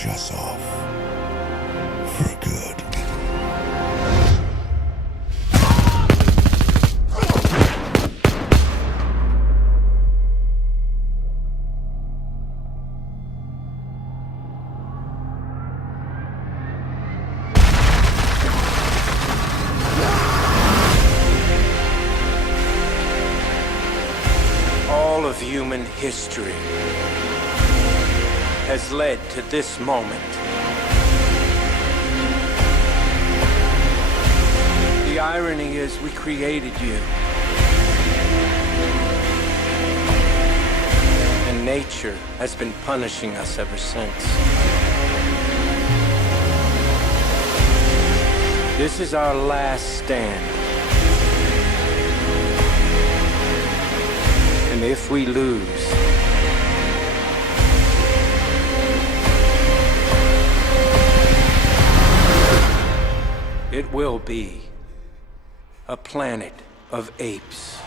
finish us off for good. All of human history has led to this moment. The irony is we created you. And nature has been punishing us ever since. This is our last stand. And if we lose, it will be a planet of apes.